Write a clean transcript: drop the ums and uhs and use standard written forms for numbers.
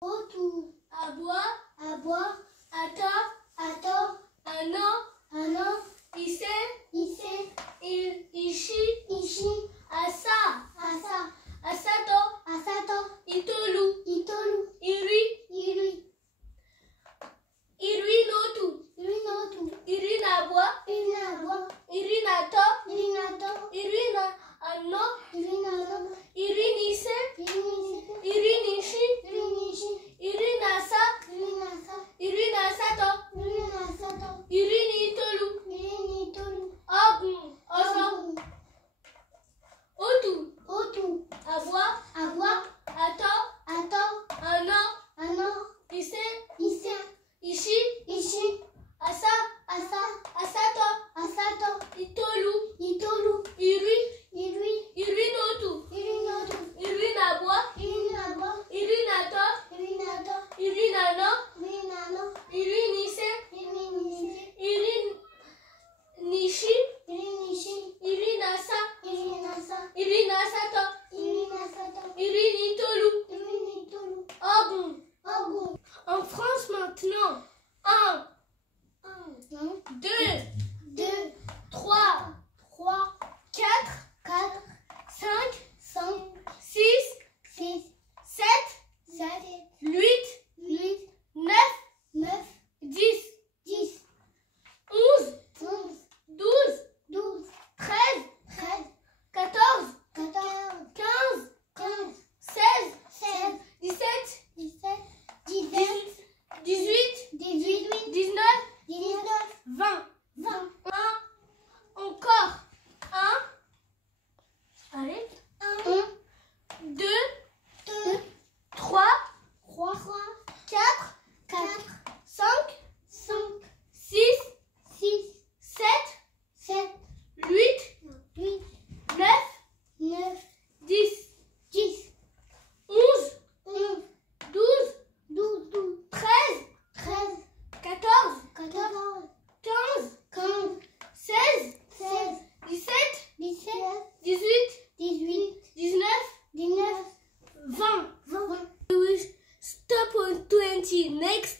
Autour. À boire. À boire. À tort. À tort. Un an. Un an. Ici. Ici. Ici. Ici. Asa. Asa. Asato. Asato. Itolu. Itolu. Iri. Iri. Iri notu. Iri notu. Iri na boire. Iri na boire. Iri na tort. Iri na tort. Iri na ano. Iri na no. Iri nise. Iri nisi. Iri nishi. Iri nishi. Iri nasa. Iri nasa. Iri nasato. Iri nasato. Iri nitolu. Iri nitolu. Ogun. Oso. Otu. Autour. À boire. À boire. À tort. À tort. Un an. Un an. Ici. Ici. Ici. Ici. Asa. Asa. Asato. Asato. Itolu. Itolu. Iri. Iri. Iri notu. Iri notu. Iri na boire. Iri na boire. Iri na tort. Iri na tort. Iri na no. Iri na no. Iri nise. Iri nisi. Iri nishi. Iri nishi. Iri nasa. Iri nasa. Iri nasato. Iri nasato. Iri nitolu. Iri nitolu. Ogun. Ogun. En France maintenant. 1, Un. 2, 2. 3, 3. 4, 4. 5, 5. 6, 6. 7, 7. 8, 8. 9, 9. 10, 10. 11, 11. 12, 12. 13, 13. 14, 14. 15, 15. 16, 16. 17, 17. 18. 18, 18. 19, 19. 20. 20. 1, encore. 1, allez. 1. 2, 2. 3, 3. 4, 4. 5, 5. 6, 6. 7, 7. 8, 8. 9, 9. 10, 10. 11, 11. 12, 12. 12. 13, 13. 14, 14. 15, 15. 16, 16. 17, 17. 18, 18. 19, 19. 20. 20. We will stop on 20. Next